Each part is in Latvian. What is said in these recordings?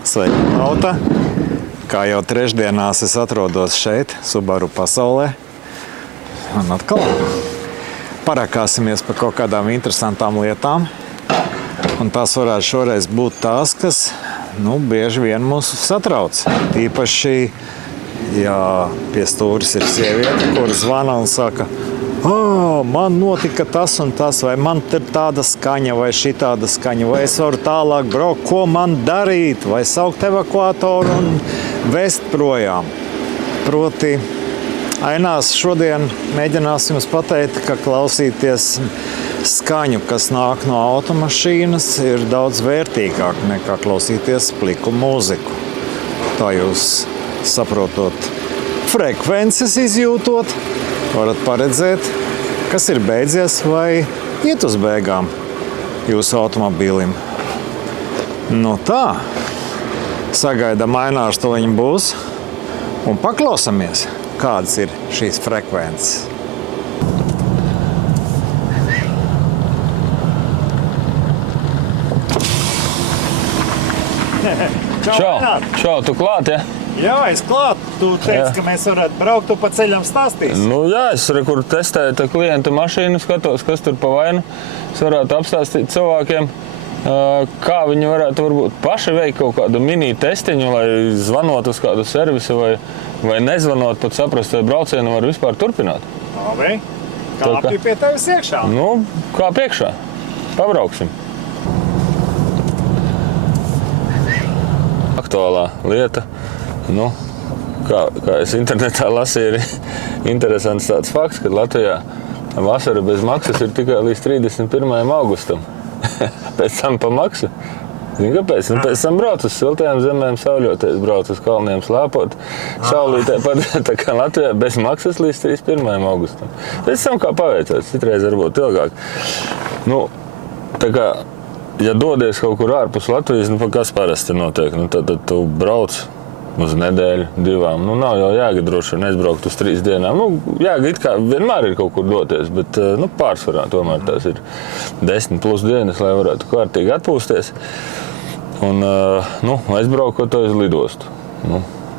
Sveiki, Lauta! Kā jau trešdienās es atrodos šeit, Subaru pasaulē. Un atkal parakāsimies par kaut kādām interesantām lietām. Un tās varētu šoreiz būt tās, kas bieži vien mūs satrauc. Tīpaši, ja pie stūris ir sieviete, kura zvana un saka: man notika tas un tas, vai man ir tāda skaņa, vai šitāda skaņa, vai es varu tālāk braukt, ko man darīt, vai saukt evakuātoru un vest projām. Proti, ainās šodien mēģināsim jums pateikt, ka klausīties skaņu, kas nāk no automašīnas, ir daudz vērtīgāk nekā klausīties pliku mūziku. Tā jūs saprotot frekvences izjūtot, varat paredzēt, kas ir beidzies vai iet uz beigām jūsu automobīlim. Nu tā, sagaidām Ainārs, to viņa būs, un paklausamies, kādas ir šīs frekvences. Čau, tu klāt, ja? Jā, es klāt. Tu teici, ka mēs varētu braukt, tu pa ceļam stāstīsi. Jā, es kur testēju tā klienta mašīnu, skatos, kas tur pa vainu. Es varētu apstāstīt cilvēkiem, kā viņi varētu varbūt paši veikt kaut kādu mini testiņu, lai zvanot uz kādu servisu vai nezvanot, pat saprast, vai braucienu var vispār turpināt. Labi. Kāpju pie tevis iekšā? Kā piekšā. Pabrauksim. Aktuālā lieta. Kā es internetā lasīju, ir interesants tāds fakts, ka Latvijā vasara bez maksas ir tikai līdz 31. augustam. Pēc tam pa maksu. Zini, kāpēc? Pēc tam brauc uz siltajām zemēm, sauļoties, brauc uz kalniem, slēpot, saulītē padēt. Tā kā Latvijā bez maksas līdz 31. augustam. Pēc tam kā paveicās, citreiz varbūt ilgāk. Tā kā, ja dodies kaut kur ārpus Latvijas, kas parasti notiek? Tad tu brauc uz nedēļu, 2. Nav jau jēga droši vien aizbraukt uz 3 dienām. Jēga it kā vienmēr ir kaut kur doties, bet pārsvarā tomēr tās ir 10+ dienas, lai varētu kārtīgi atpūsties. Un aizbraukot uz lidostu.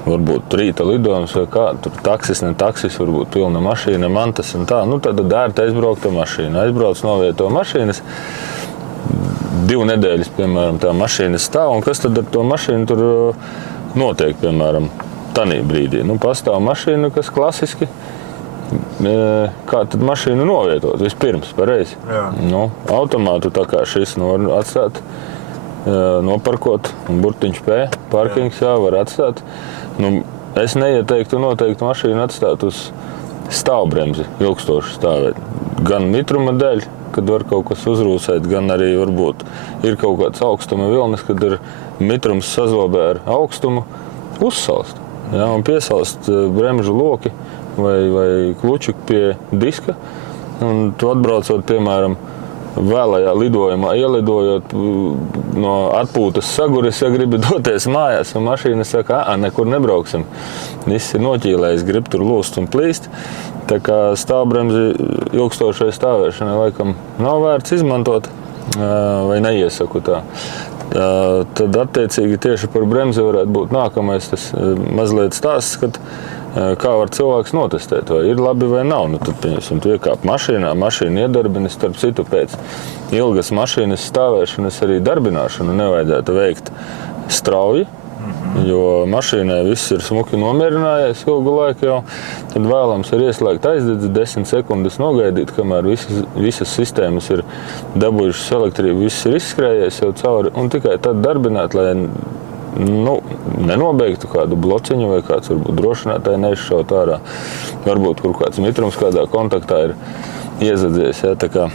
Varbūt rīta lidojums vai kā, tur taksis, ne taksis, varbūt pilna mašīna, mantas un tā. Tad ērti aizbraukta mašīna. Aizbrauc novieto mašīnas. 2 nedēļas, piemēram, tā mašīna stāv, un kas tad ar to mašīnu tur notiek, piemēram, tanī brīdī? Pastāv mašīna, kas klasiski, kā tad mašīnu novietot vispirms, pareizi? Automātu tā kā šis var atstāt, noparkot, burtiņš P, parkings var atstāt. Es neieteiktu noteikti mašīnu atstāt uz stāvbremzi, ilgstoši stāvēt. Gan mitruma dēļ, kad var kaut kas uzrūsēt, gan arī varbūt ir kaut kāds augstuma vilnis, kad ir mitrums sazobē ar augstumu, uzsalst. Un piesalst bremžu loki vai kluči pie diska. Un tu atbraucot, piemēram, vēlajā lidojumā, ielidojot no atpūtas saguris, ja gribi doties mājās, un mašīna saka, nekur nebrauksim. Viss ir noķīlējis, grib tur lūst un plīst. Tā kā stāvbremzi ilgstošai stāvēšanai laikam nav vērts izmantot, vai neiesaku tā. Tad attiecīgi tieši par bremzi varētu būt nākamais tas mazliet stāsts, kad kā var cilvēks notestēt, vai ir labi vai nav. Tad, pieņemsim, tu iekāp mašīnā, mašīna iedarbina, starp citu pēc ilgas mašīnas stāvēšanas arī darbināšanu nevajadzētu veikt strauji, jo mašīnai viss ir smuki nomierinājies ilgu laiku jau, tad vēlams ir ieslēgt aizdedzi, 10 sekundes nogaidīt, kamēr visas sistēmas ir dabūjušas elektrību, viss ir izskrējies jau cauri, un tikai tad darbināt, lai nenobeigtu kādu blociņu vai kāds varbūt drošinātāji neizšaut ārā. Varbūt kur kāds mitrums kādā kontaktā ir iezadzies, tā kā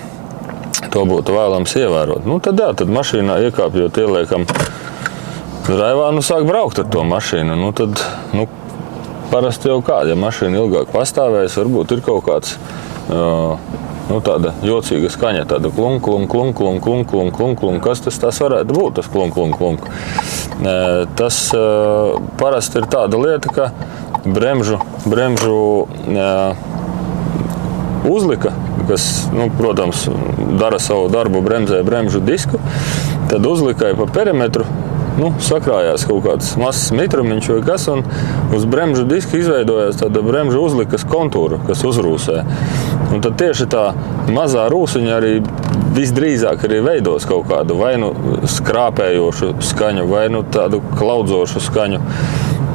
to būtu vēlams ievērot. Tad mašīnā iekāpjot ieliekam draivā, sāk braukt ar to mašīnu. Tad, parasti jau kāda, ja mašīna ilgāk pastāvēs, varbūt ir kaut kāds tāda jocīga skaņa, tāda klunk, klunk, klunk, klunk, klunk, klunk, klunk, klunk. Kas tas varētu būt, tas klunk, klunk, klunk? Tas parasti ir tāda lieta, ka bremžu uzlika, kas, protams, dara savu darbu, bremzē bremžu disku, tad uzlikai pa perimetru sakrājās kaut kāds mazs mitrumiņš vai kas, un uz bremžu diska izveidojās tāda bremžu uzlikas kontūra, kas uzrūsē. Un tad tieši tā mazā rūsiņa arī visdrīzāk arī veidos kaut kādu vai nu skrāpējošu skaņu, vai nu tādu klaudzošu skaņu.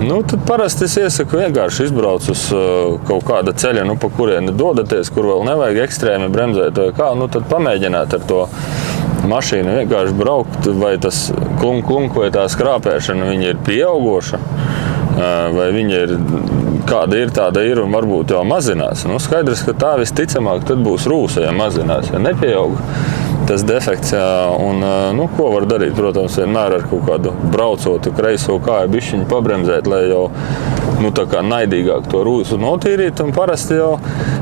Tad parasti es iesaku vienkārši izbrauc uz kaut kāda ceļa, pa kurieni dodaties, kur vēl nevajag ekstrēmi bremzēt vai kā, tad pamēģināt ar to mašīnu vienkārši braukt, vai tas klunk vai tā skrāpēšana viņa ir pieaugoša, vai viņa ir kāda ir, tāda ir un varbūt jau mazinās. Skaidrs, ka tā visticamāk tad būs rūsa, ja mazinās, ja nepieaug tas defekts. Ko var darīt? Protams, vienmēr ar kaut kādu braucotu kreiso kāju bišķiņu pabremzēt, lai jau tā kā naidīgāk to rūsu notīrīt. Un parasti jau,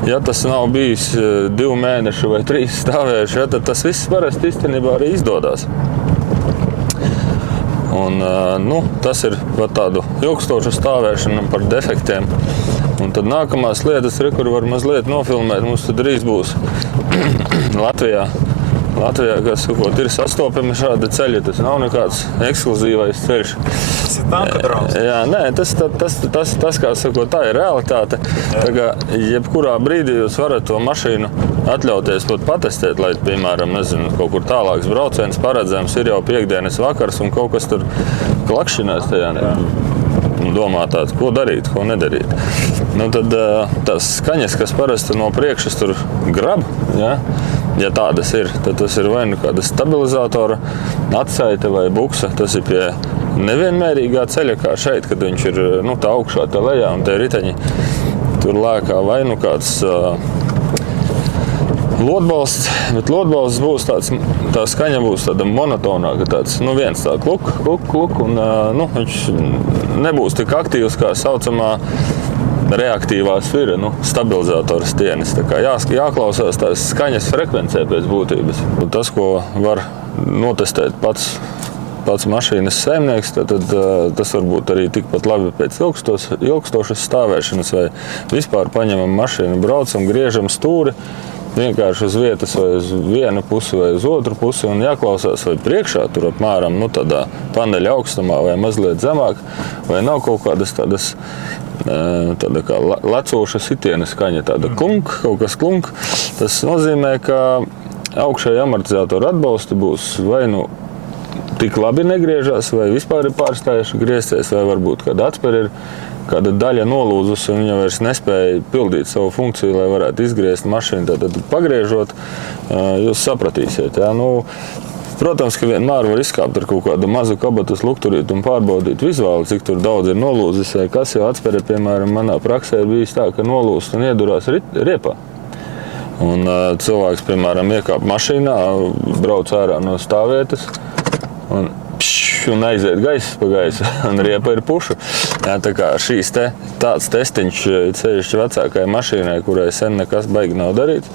ja tas nav bijis 2 mēnešu vai 3 stāvējuši, tad tas viss parasti īstenībā arī izdodas. Un, tas ir par tādu ilgstošu stāvēšanu par defektiem. Un tad nākamās lietas, kur var mazliet nofilmēt, mums tad drīz būs Latvijā, kas ir sastopami šādi ceļi, tas nav nekāds ekskluzīvais ceļš. Tas ir tanka draugs. Jā, nē, tas kā sakot, tā ir realitāte. Tā kā jebkurā brīdī jūs varat to mašīnu atļauties pat patestēt, lai, piemēram, kaut kur tālāks brauciens paredzams, ir jau piekdienas vakars un kaut kas tur klakšinās tajā. Domā tāds, ko darīt, ko nedarīt. Tad tās skaņas, kas parasti no priekšas tur grab, ja tādas ir, tad tas ir vai nu kāda stabilizatora atsaite vai buksa. Tas ir pie nevienmērīgā ceļa, kā šeit, kad viņš ir tā augšā, tā lejā un tie riteņi tur lēkā vai nu kāds lodbalsts, bet lodbalsts būs tā skaņa būs tāda monotonāka, tāds, viens tā kluk, un viņš nebūs tik aktīvs kā saucamā reaktīvā svira, stabilizatora stienis. Tā kā jāklausās tās skaņas frekvencē pēc būtības. Tas, ko var notestēt pats mašīnas saimnieks, tad tas var būt arī tikpat labi pēc ilgstošas stāvēšanas vai vispār paņemam mašīnu, braucam, griežam stūri, vienkārši uz vietas vai uz vienu pusi vai uz otru pusi un jāklausās vai priekšā tur apmēram tādā paneļa augstumā vai mazliet zemāk, vai nav kaut kādas tāda kā lecoša sitiena skaņa, tāda klunk, kaut kas klunk. Tas nozīmē, ka augšēji amortizātoru atbalsti būs vai tik labi negriežās, vai vispār ir pārstājuši griezties, vai varbūt kāda atspēra ir kāda daļa nolūzus un viņa vairs nespēja pildīt savu funkciju, lai varētu izgriezt mašīnu. Tad pagriežot, jūs sapratīsiet. Protams, ka vienmēr var izkāpt ar kaut kādu mazu kabatas lukturīti un pārbaudīt vizuāli, cik tur daudz ir nolūzis vai kas, jo atspēra, piemēram, manā praksē ir bijis tā, ka nolūst un iedurās riepā. Un cilvēks, piemēram, iekāp mašīnā, brauc ārā no stāvvietas un aiziet gaisa pa gaisu, un riepa ir puša. Tā kā tāds testiņš ceļšķi vecākai mašīnai, kurai sen nekas baigi nav darīts,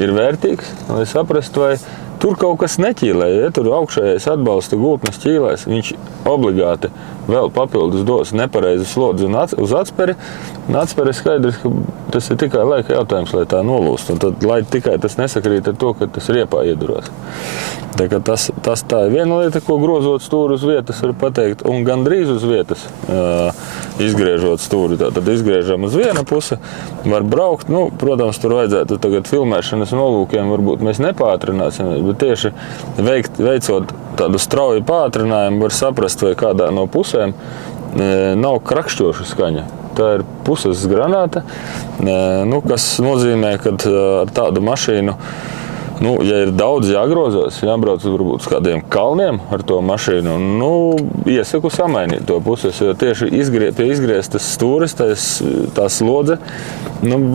ir vērtīgs, lai saprastu, vai tur kaut kas neķīlē. Ja tur augšējais atbalsta gultnes ķīlēs, viņš obligāti vēl papildus dos nepareizu slodzi uz atsperi. Atsperi skaidrs, ka tas ir tikai laika jautājums, lai tā nolūst. Un tad, lai tikai tas nesakrīt ar to, ka tas riepā iedurās. Tā ir viena lieta, ko grozot stūri uz vietas var pateikt, un gandrīz uz vietas izgriežot stūri. Tad izgriežam uz vienu pusi, var braukt. Protams, tur vajadzētu tagad filmēšanas nolūkiem, varbūt mēs nepātrināsim, bet tieši veicot tādu strauju pātrinājumu, var saprast, vai kādā no pusēm nav krakšķoša skaņa. Tā ir puses granāta, kas nozīmē, ka ar tādu mašīnu, ja ir daudz jāgrozās, jābrauc varbūt uz kādiem kalniem ar to mašīnu, iesaku samainīt to puses, jo tieši pie izgrieztas stūres tā slodze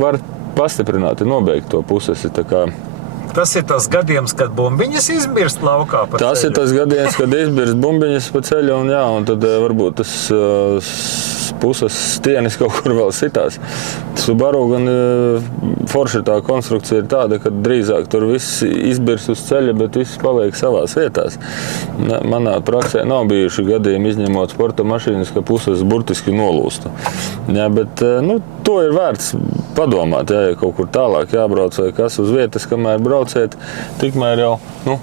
var pastiprināti nobeigt to puses. Tas ir tas gadījums, kad bumbiņas izbirst laukā pa ceļu. Tas ir tas gadījums, kad izbirst bumbiņas pa ceļu, un tad varbūt tas puses stienis kaut kur vēl sitās. Subaru gan forši tā konstrukcija ir tāda, ka drīzāk tur viss izbirst uz ceļa, bet viss paliek savās vietās. Manā praksē nav bijuši gadījumi, izņemot sporta mašīnas, ka puses burtiski nolūstu. Bet to ir vērts padomāt, ja kaut kur tālāk jābrauc vai kas uz vietas, kamēr brauciet, tikmēr jau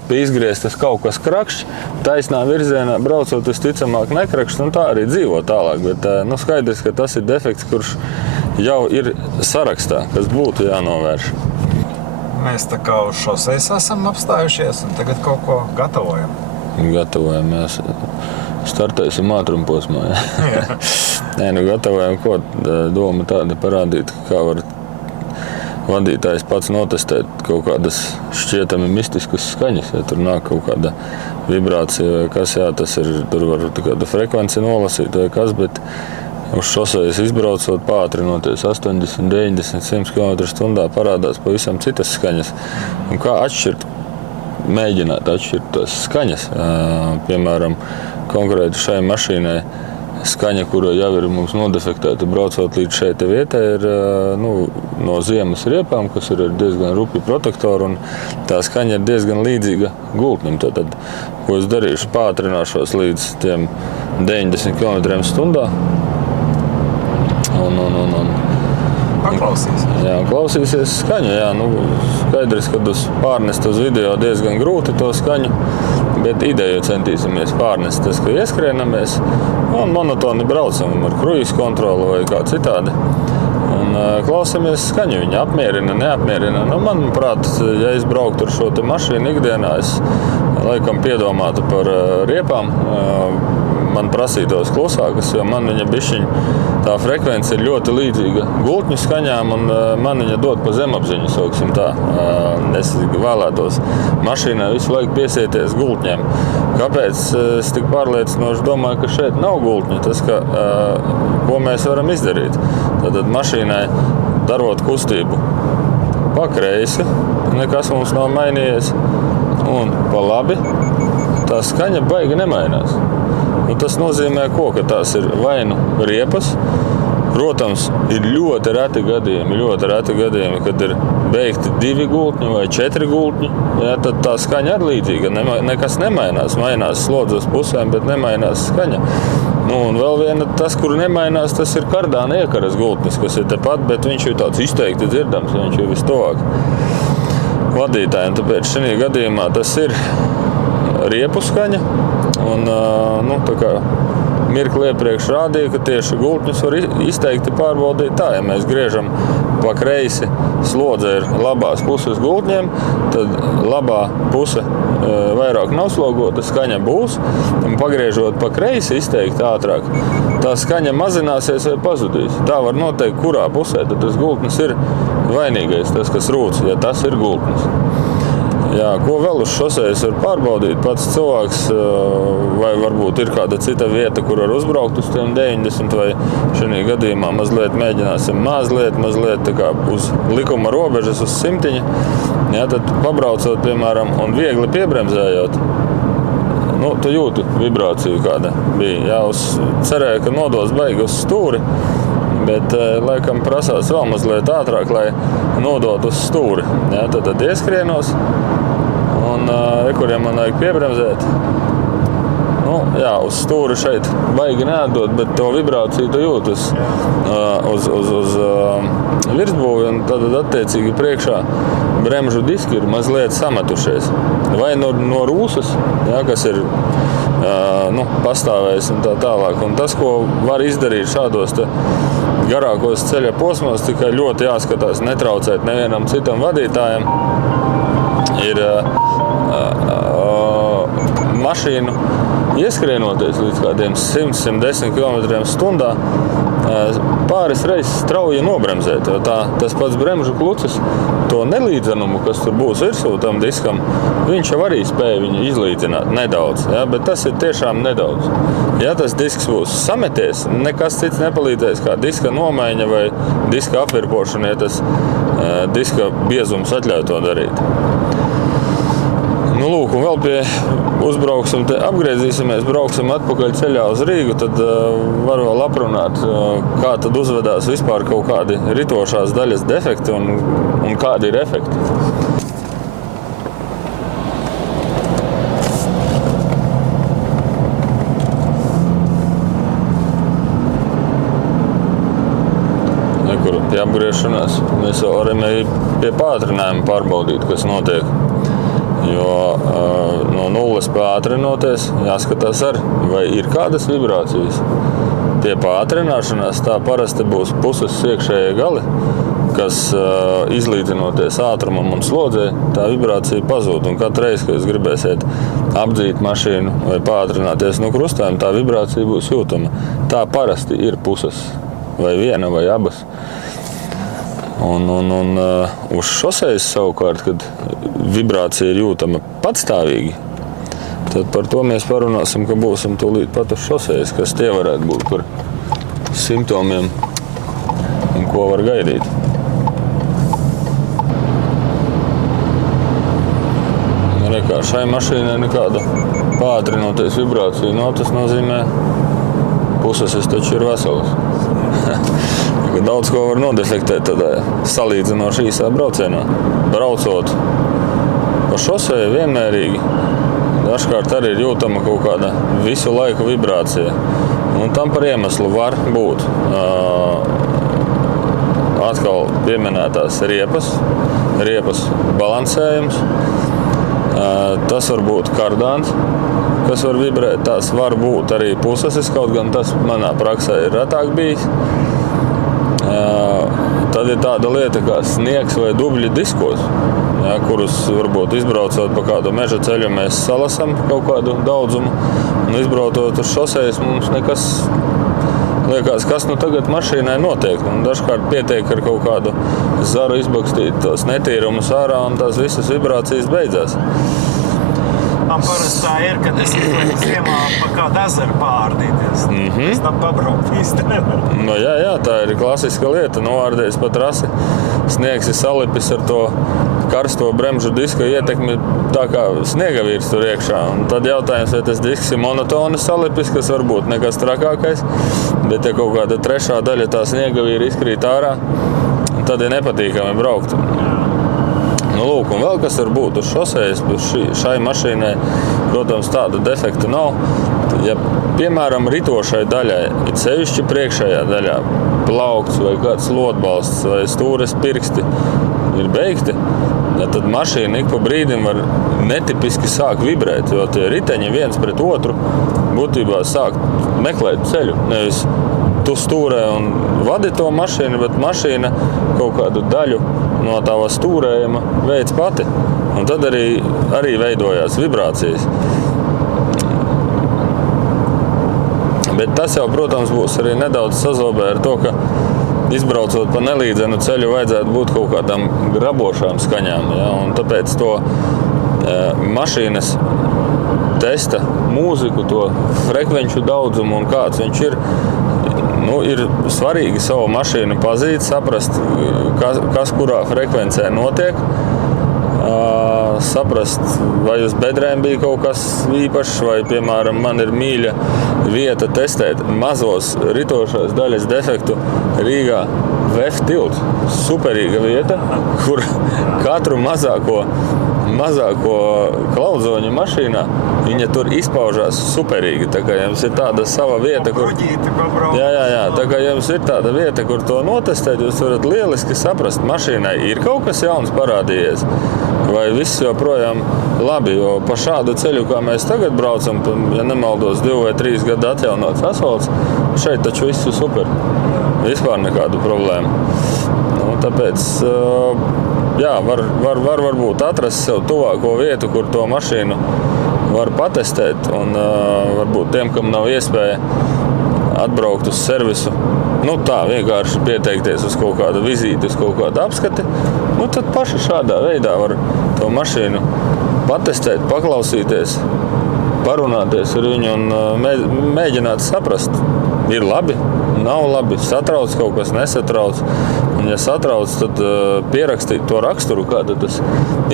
pie izgrieztas kaut kas krakšķi, taisnā virzienā braucot visticamāk nekrakšķi, un tā arī dzīvo tālāk. Bet skaidrs, ka tas ir defekts, kurš jau ir sarakstā, kas būtu jānovērš. Mēs tā kā uz šoseis esam apstājušies un tagad kaut ko gatavojam. Gatavojamies. Startēsim ātrumposmā. Ja? Nē, gatavojam ko? Doma tāda parādīt, kā var vadītājs pats notestēt kaut kādas šķietami mistiskas skaņas. Ja tur nāk kaut kāda vibrācija vai kas, jā, tas ir, tur var kādu frekvenci nolasīt vai kas, bet uz šosejas izbraucot, pātrinoties 80, 90, 100 km/h parādās pavisam citas skaņas. Un kā mēģināt atšķirt tās skaņas, piemēram, konkrēti šai mašīnai skaņa, kura jau ir mums nodefektēta, braucot līdz šai vietai, ir no ziemas riepām, kas ir diezgan rupi protektori, un tā skaņa ir diezgan līdzīga gultnim. Tad, ko es darīšu, pātrināšos līdz tiem 90 km/h. Klausīsies skaņu. Jā, skaidrs, ka pārnest uz video diezgan grūti to skaņu, bet ideju centīsimies pārnest tas, ka ieskrienamies un monotoni braucam ar kruīzu kontroli vai kā citādi. Un klausamies skaņu. Viņa apmierina, neapmierina. Manuprāt, ja es brauktu ar šo mašīnu ikdienā, es laikam piedomātu par riepām. Man prasītos klusākas, jo man viņa bišķiņ, tā frekvence ir ļoti līdzīga gultņu skaņām, un man viņa dod pa zemapziņu, sauksim tā. Es vēlētos mašīnā visu laiku piesieties gultņiem. Kāpēc es tik pārliecinoši domāju, ka šeit nav gultņu? Tas, ko mēs varam izdarīt. Tad mašīnai darot kustību pa kreisi, nekas mums nav mainījies, un pa labi, tā skaņa baigi nemainās. Tas nozīmē, ka tās ir vai nu riepas. Protams, ir ļoti reti gadījumi, kad ir beigti 2 gultņi vai 4 gultņi. Ja, tad tā skaņa ir līdzīga. Nekas nemainās. Mainās slodze uz pusēm, bet nemainās skaņa. Un vēl viena, tas, kur nemainās, tas ir kardāna iekaras gultnis, kas ir tepat, bet viņš ir tāds izteikti dzirdams, viņš ir vistuvāk vadītājiem. Tāpēc šajā gadījumā tas ir riepu skaņa. Un, tā kā mirkli iepriekš rādīja, ka tieši gultņus var izteikti pārbaudīt tā. Ja mēs griežam pa kreisi, slodze ir labās puses gultņiem, tad labā puse vairāk noslogota, skaņa būs. Un pagriežot pa kreisi izteikti ātrāk, tā skaņa mazināsies vai pazudīs. Tā var noteikt, kurā pusē tad tas gultnis ir vainīgais, tas, kas rūc, ja tas ir gultnis. Jā, ko vēl uz šosejas var pārbaudīt pats cilvēks, vai varbūt ir kāda cita vieta, kur var uzbraukt uz tiem 90, vai šajā gadījumā mēģināsim mazliet tā kā uz likuma robežas, uz 100. Jā, tad pabraucot, piemēram, un viegli piebremzējot, tu jūti vibrāciju kāda bija. Jā, cerēju, ka nodos baigi uz stūri, bet laikam prasās vēl mazliet ātrāk, lai nodot uz stūri. Jā, tad ieskrienos, un kuriem man vajag piebremzēt. Uz stūri šeit baigi neatdot, bet to vibrāciju tu jūt uz virsbūvi, un tad attiecīgi priekšā bremžu diski ir mazliet sametušies. Vai no rūsas, jā, kas ir pastāvējis un tā tālāk. Un tas, ko var izdarīt šādos garākos ceļa posmos, tikai ļoti jāskatās netraucēt nevienam citam vadītājam, ir mašīnu ieskrienoties līdz kādiem 100-110 km/h, pāris reizes strauji nobremzēt. Tas pats bremžu klucis, to nelīdzenumu, kas tur būs virsū tam diskam, viņš jau arī spēja viņu izlīdzināt nedaudz, ja, bet tas ir tiešām nedaudz. Ja tas disks būs sameties, nekas cits nepalīdzēs kā diska nomaiņa vai diska apvirpošana, ja tas diska biezums atļauj to darīt. Lūk, un vēl pie uzbrauksim, apgriezīsimies, brauksim atpakaļ ceļā uz Rīgu, tad var vēl aprunāt, kā tad uzvedās vispār kaut kādi ritošās daļas defekti un kādi ir efekti. pie apgriešanās. Mēs varam arī pie pātrinājuma pārbaudīt, kas notiek. Jo no nulles pātrinoties jāskatās vai ir kādas vibrācijas. Pie pātrināšanās tā parasti būs puses iekšējie gali, kas izlīdzinoties ātrumam un slodzē, tā vibrācija pazūd. Un katru reizi, kad jūs gribēsiet apdzīt mašīnu vai pātrināties no krustājuma, tā vibrācija būs jūtama. Tā parasti ir puses, vai viena, vai abas. Un uz šosejas savukārt, kad vibrācija ir jūtama patstāvīgi, tad par to mēs parunāsim, ka būsim tūlīt pat uz šosejas, kas tie varētu būt par simptomiem un ko var gaidīt. Kā šai mašīnai nekāda pātrinoties vibrācija nav, tas nozīmē puses taču ir veselas. Daudz ko var nodefektēt tādā salīdzinoši īsā braucienā. Braucot pa šoseju vienmērīgi, dažkārt arī ir jūtama kaut kāda visu laiku vibrācija. Un tam par iemeslu var būt atkal pieminētās riepas balansējums. Tas var būt kardāns, kas var vibrēt. Tas var būt arī puses, kaut gan tas manā praksē ir retāk bijis. Tad ir tāda lieta kā sniegs vai dubļi diskos, kurus varbūt izbraucot pa kādu meža ceļu mēs salasam kaut kādu daudzumu. Un izbraucot uz šosejas mums nekas liekas, kas nu tagad mašīnai notiek. Un dažkārt pietiek ar kaut kādu zaru izbakstīt tos netīrumus ārā un tās visas vibrācijas beidzās. Man parasti tā ir, kad es izlieku ziemā pa kādu ezeru pārdīties. Es tam pabraukt īsti nevaru. No, jā, tā ir klasiska lieta. Novārdējis pa trasi. Sniegs ir salipis ar to karsto bremžu diska ietekmi tā kā sniegavīrs tur iekšā. Un tad jautājums, vai tas disks ir monotoni salipis, kas varbūt nekas trakākais. Bet ja kaut kāda trešā daļa tā sniegavīra izkrīt ārā, tad ir nepatīkami braukt. Nu, lūk, un vēl kas var būt uz šosejas, šai mašīnai, protams, tāda defekta nav. Ja, piemēram, ritošai daļai, it sevišķi priekšējā daļā, plaukts vai kāds lodbalsts vai stūres pirksti ir beigti, tad mašīna ik pa brīdim var netipiski sāk vibrēt, jo tie riteņi viens pret otru būtībā sāk meklēt ceļu. Nevis tu stūrē un vadi to mašīnu, bet mašīna kaut kādu daļu no tava stūrējuma veids pati. Un tad arī veidojās vibrācijas. Bet tas jau, protams, būs arī nedaudz sazobē ar to, ka izbraucot pa nelīdzenu ceļu vajadzētu būt kaut kādām grabošām skaņām. Ja? Un tāpēc to mašīnas testa mūziku, to frekvenču daudzumu un kāds viņš ir, ir svarīgi savu mašīnu pazīt, saprast, kas kurā frekvencē notiek, saprast, vai uz bedrēm bija kaut kas īpašs, vai, piemēram, man ir mīļa vieta testēt mazos ritošās daļas defektu Rīgā VF tilts. Superīga vieta, kur katru mazāko klaudzoņu mašīnā viņa tur izpaužās superīgi. Tā kā jums ir tāda sava vieta, kur... Jā, tā kā jums ir tāda vieta, kur to notestēt, jūs varat lieliski saprast, mašīnai ir kaut kas jauns parādījies, vai viss joprojām labi, jo pa šādu ceļu, kā mēs tagad braucam, ja nemaldos 2 vai 3 gadu atjaunots asfalts, šeit taču viss ir super. Vispār nekādu problēmu. Tāpēc, jā, varbūt atrast sev tuvāko vietu, kur to mašīnu var patestēt, un varbūt tiem, kam nav iespēja atbraukt uz servisu, tā vienkārši pieteikties uz kaut kādu vizīti, uz kaut kādu apskati, tad paši šādā veidā var to mašīnu patestēt, paklausīties, parunāties ar viņu un mēģināt saprast. Ir labi, nav labi, satrauc kaut kas, nesatrauc. Un, ja satrauc, tad pierakstīt to raksturu, kāda tas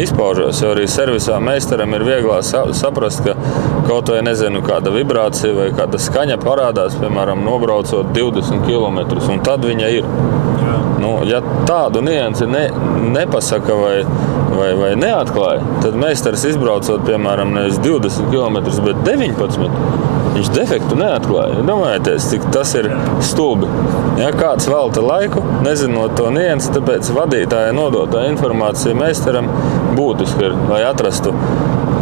izpaužās. Jo arī servisā meistaram ir vieglāk saprast, ka kaut vai nezinu, kāda vibrācija vai kāda skaņa parādās, piemēram, nobraucot 20 km, un tad viņa ir. Ja tādu niansi nepasaka vai neatklāja, tad meistars izbraucot, piemēram, nevis 20 km, bet 19, viņš defektu neatklāja. Domājieties, cik tas ir stulbi. Ja kāds velta laiku, nezinot to nianses, tāpēc vadītāja nodotā informācija meistaram būtiski ir, lai atrastu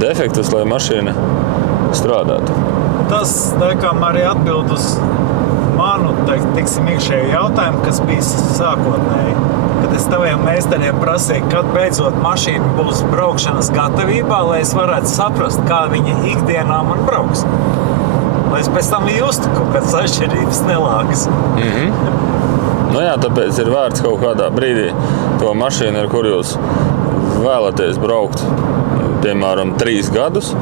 defektus, lai mašīna strādātu. Tas, laikam, arī atbild uz manu, teiksim, iekšēju jautājumu, kas bija sākotnēji. Kad es taviem meistariem prasīju, kad beidzot mašīna būs braukšanas gatavībā, lai es varētu saprast, kā viņi ikdienā man brauks. Lai es pēc tam justu kaut kādas atšķirības nelāgas. Nu jā, tāpēc ir vērts kaut kādā brīdī to mašīnu, ar kur jūs vēlaties braukt, piemēram, 3 gadus,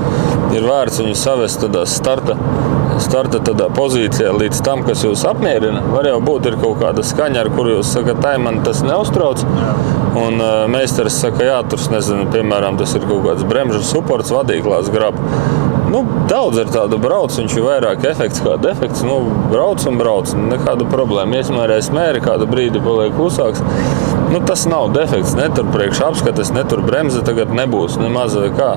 ir vērts viņu savest tādā starta tādā pozīcijā līdz tam, kas jūs apmierina. Var jau būt ir kaut kāda skaņa, ar kuru jūs sakat, tai man tas neuztrauc. Un meistars saka, jā, tur, nezinu, piemēram, tas ir kaut kāds bremžu suports vadīklās grab. Nu, daudz ir tādu brauc, viņš ir vairāk efekts kā defekts. Nu, brauc un brauc, nekāda problēma. Iesmērē smēri, kādu brīdi paliek klusāks. Nu, tas nav defekts, ne tur priekš apskates, ne tur bremze tagad nebūs, nemaz vai kā.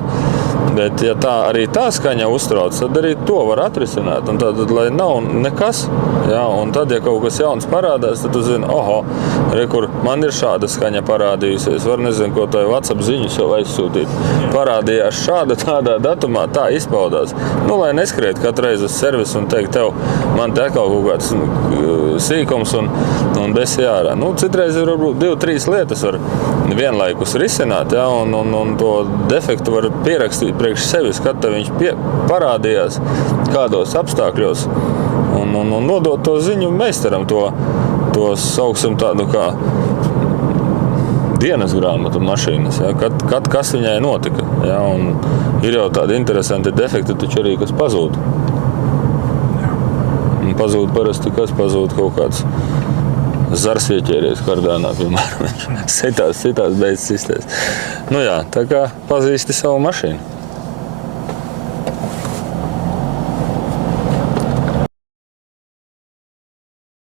Bet, ja tā arī tā skaņa uztrauc, tad arī to var atrisināt. Un tad, lai nav nekas, jā, un tad, ja kaut kas jauns parādās, tad tu zini, oho, kur man ir šāda skaņa parādījusies. Var nezinu, ko tā WhatsApp ziņas jau aizsūtīt. Parādījās šāda tādā datumā, tā izpaudās. Nu, lai neskriet katru reizi uz servisu un teikt, tev, man te atkal kaut kāds sīkums un besi ārā. Nu, citreiz ir varbūt 2-3 lietas var vienlaikus risināt, jā, un to defektu var pierakstīt priekš sevis, kad viņš parādījās kādos apstākļos un nodot to ziņu meistaram, to sauksim tādu kā dienas grāmatu mašīnas, jā, kad kas viņai notika. Jā, un ir jau tādi interesanti defekti, taču arī kas pazūd. Un pazūd parasti kas pazūd kaut kāds zars ieķēries kardānā, piemēram. Citās beidzas sistēs. Nu jā, tā kā pazīsti savu mašīnu.